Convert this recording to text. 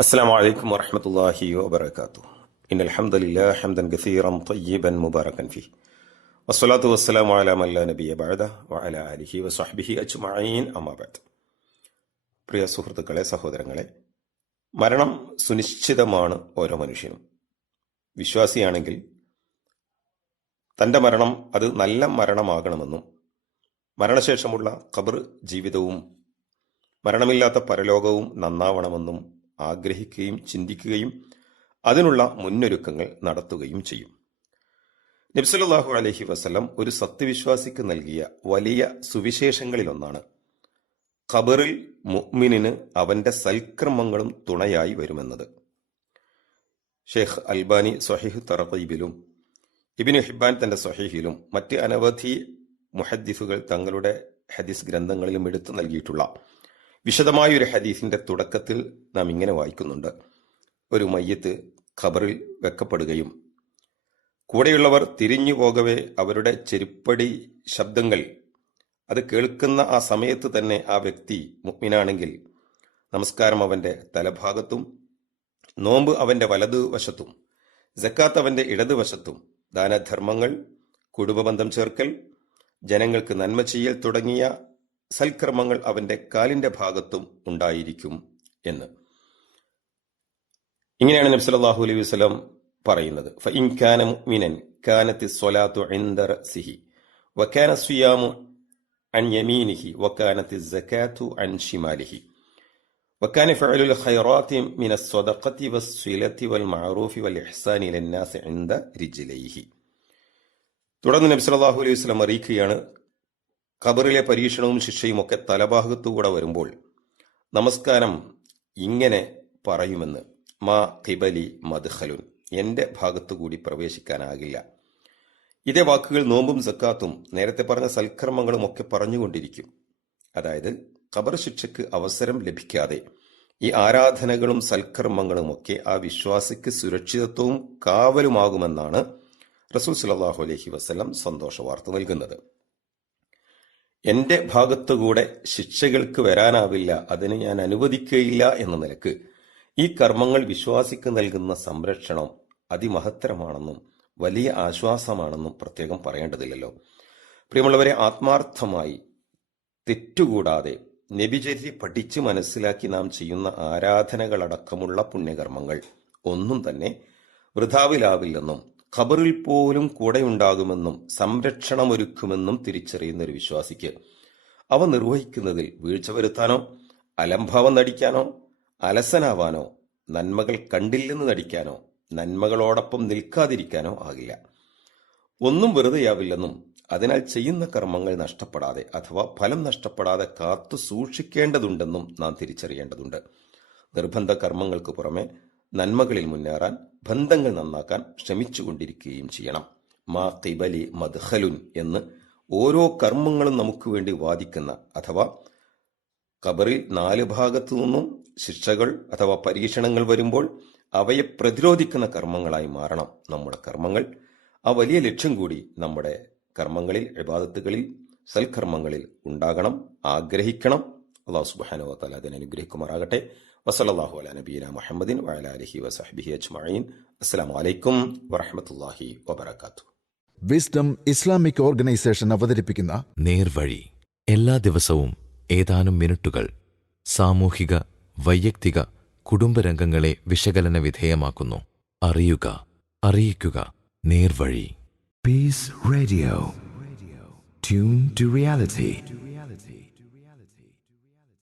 السلام عليكم ورحمة الله وبركاته إن الحمد لله حمدا كثيرا طيبا مباركا فيه والصلاة والسلام على من لا نبي بعده وعلى آله وصحبه أجمعين أما بعد പ്രിയ സുഹൃത്തുക്കളെ സഹോദരങ്ങളെ മരണം സുനിശ്ചിതമാണ് ഓരോ മനുഷ്യനും വിശ്വാസിയാണെങ്കിൽ തൻ്റെ മരണം അത് നല്ല മരണമാകണമെന്നും മരണശേഷമുള്ള ഖബർ ജീവിതവും മരണമില്ലാത്ത പരലോകവും നന്നാവണമെന്നും ആഗ്രഹിക്കുകയും ചിന്തിക്കുകയും അതിനുള്ള മുന്നൊരുക്കങ്ങൾ നടത്തുകയും ചെയ്യും. നബ്സലാഹു അലഹി വസ്ലം ഒരു സത്യവിശ്വാസിക്ക് നൽകിയ വലിയ സുവിശേഷങ്ങളിലൊന്നാണ്. ഖബറിൽ മുഅ്മിനിന് അവന്റെ സൽക്രമങ്ങളും തുണയായി വരുമെന്നത്. ഷെയ്ഖ് അൽബാനി സൊഹീഹ് തറബീബിലും ഇബിന് ഹിബാൻ തന്റെ സൊഹീഹിലും മറ്റ് അനവധി മുഹദ്ദിഫുകൾ തങ്ങളുടെ ഹദീസ് ഗ്രന്ഥങ്ങളിലും എടുത്തു നൽകിയിട്ടുള്ള വിശദമായ ഒരു ഹദീസിന്റെ തുടക്കത്തിൽ നാം ഇങ്ങനെ വായിക്കുന്നുണ്ട്. ഒരു മയ്യത്ത് ഖബറിൽ വെക്കപ്പെടുകയും കൂടെയുള്ളവർ തിരിഞ്ഞു പോകവേ അവരുടെ ചെരുപ്പടി ശബ്ദങ്ങൾ. അത് കേൾക്കുന്ന ആ സമയത്ത് തന്നെ ആ വ്യക്തി മുഗ്മിനാണെങ്കിൽ നമസ്കാരം അവന്റെ തലഭാഗത്തും നോമ്പ് അവന്റെ വലതുവശത്തും ജക്കാത്ത് അവന്റെ ഇടതുവശത്തും ദാനധർമ്മങ്ങൾ കുടുംബബന്ധം ചേർക്കൽ ജനങ്ങൾക്ക് നന്മ ചെയ്യൽ തുടങ്ങിയ സൽക്രമങ്ങൾ അവന്റെ കാലിന്റെ ഭാഗത്തും ഉണ്ടായിരിക്കും എന്ന് ഇങ്ങനെയാണ് നബി സല്ലല്ലാഹു അലൈഹി വസല്ലം പറയുന്നത് ഫഇൻ കാന മുഅ്മിനൻ കാനത്തി സ്വലാത്തു ഇൻദ റഅസിഹി വകാന സിയാമു അൻ യമീനിഹി വകാനത്തി സകാത്തു അൻ ഷിമാലിഹി وكان فعل الخيرات من الصدقة والصلة والمعروف والإحسان إلى الناس عند رجليه തുടർന്ന് നബി സല്ലല്ലാഹു അലൈഹി വസല്ലം അറിയിക്കുകയാണ് ഖബറിലെ പരീക്ഷണവും ശിക്ഷയും ഒക്കെ തലഭാഗത്തുകൂടെ വരുമ്പോൾ നമസ്കാരം ഇങ്ങനെ പറയുമെന്ന് മാ കിബലി മദ്ഖലുൻ. എന്റെ ഭാഗത്തുകൂടി പ്രവേശിക്കാനാകില്ല. ഇതേ വാക്കുകൾ നോമ്പും സക്കാത്തും നേരത്തെ പറഞ്ഞ സൽക്കർമ്മങ്ങളും ഒക്കെ പറഞ്ഞുകൊണ്ടിരിക്കും. അതായത് ഖബർ ശിക്ഷയ്ക്ക് അവസരം ലഭിക്കാതെ ഈ ആരാധനകളും സൽക്കർമ്മങ്ങളും ഒക്കെ ആ വിശ്വാസിക്ക് സുരക്ഷിതത്വവും കാവലുമാകുമെന്നാണ് റസൂൽ സലാഹു അലഹി വസ്ലം സന്തോഷ വാർത്ത നൽകുന്നത്. എന്റെ ഭാഗത്തുകൂടെ ശിക്ഷകൾക്ക് വരാനാവില്ല അതിന് ഞാൻ അനുവദിക്കുകയില്ല എന്ന നിലയ്ക്ക് ഈ കർമ്മങ്ങൾ വിശ്വാസിക്ക് നൽകുന്ന സംരക്ഷണം അതിമഹത്തരമാണെന്നും വലിയ ആശ്വാസമാണെന്നും പ്രത്യേകം പറയേണ്ടതില്ലല്ലോ. പ്രിയമുള്ളവരെ ആത്മാർത്ഥമായി തെറ്റുകൂടാതെ നബിചര്യ പഠിച്ച് മനസ്സിലാക്കി നാം ചെയ്യുന്ന ആരാധനകളടക്കമുള്ള പുണ്യകർമ്മങ്ങൾ ഒന്നും തന്നെ വൃഥാവിലാവില്ലെന്നും ഖബറിൽ പോലും കൂടെയുണ്ടാകുമെന്നും സംരക്ഷണമൊരുക്കുമെന്നും തിരിച്ചറിയുന്ന ഒരു വിശ്വാസിക്ക് അവ നിർവഹിക്കുന്നതിൽ വീഴ്ച വരുത്താനോ അലംഭാവം നടിക്കാനോ അലസനാവാനോ നന്മകൾ കണ്ടില്ലെന്ന് നടിക്കാനോ നന്മകളോടൊപ്പം നിൽക്കാതിരിക്കാനോ ആകില്ല. ഒന്നും വെറുതെയാവില്ലെന്നും അതിനാൽ ചെയ്യുന്ന കർമ്മങ്ങൾ നഷ്ടപ്പെടാതെ അഥവാ ഫലം നഷ്ടപ്പെടാതെ കാത്തു സൂക്ഷിക്കേണ്ടതുണ്ടെന്നും നാം തിരിച്ചറിയേണ്ടതുണ്ട്. നിർബന്ധ കർമ്മങ്ങൾക്ക് പുറമെ നന്മകളിൽ മുന്നേറാൻ ബന്ധങ്ങൾ നന്നാക്കാൻ ശ്രമിച്ചുകൊണ്ടിരിക്കുകയും ചെയ്യണം. മാ കിബലി മദ്ഹലുൻ എന്ന് ഓരോ കർമ്മങ്ങളും നമുക്ക് വേണ്ടി വാദിക്കുന്ന അഥവാ കബറിൽ നാല് ഭാഗത്തു നിന്നും ശിക്ഷകൾ അഥവാ പരീക്ഷണങ്ങൾ വരുമ്പോൾ അവയെ പ്രതിരോധിക്കുന്ന കർമ്മങ്ങളായി മാറണം നമ്മുടെ കർമ്മങ്ങൾ. ആ വലിയ ലക്ഷ്യം കൂടി നമ്മുടെ കർമ്മങ്ങളിൽ ഇബാദത്തുകളിൽ സൽക്കർമ്മങ്ങളിൽ ഉണ്ടാകണം ആഗ്രഹിക്കണം. അള്ളാഹു സുബാനോ തല അനുഗ്രഹിക്കുമാറാകട്ടെ. വസലല്ലാഹു അല നബീന മുഹമ്മദിൻ വഅല അലിഹി വസഹ്ബിഹി അജ്മഈൻ അസ്സലാമു അലൈക്കും വറഹ്മത്തുള്ളാഹി വബറകാതുഹു വിസ്ഡം ഇസ്ലാമിക് ഓർഗനൈസേഷൻ അവതരിപ്പിക്കുന്ന നേർവഴി. എല്ലാ ദിവസവും ഏതാനും മിനിറ്റുകൾ സാമൂഹിക വൈയക്തിക കുടുംബരംഗങ്ങളെ വിശകലന വിധേയമാക്കുന്നു. അറിയുക അറിയിക്കുക. നേർവഴി. Peace Radio tune to reality.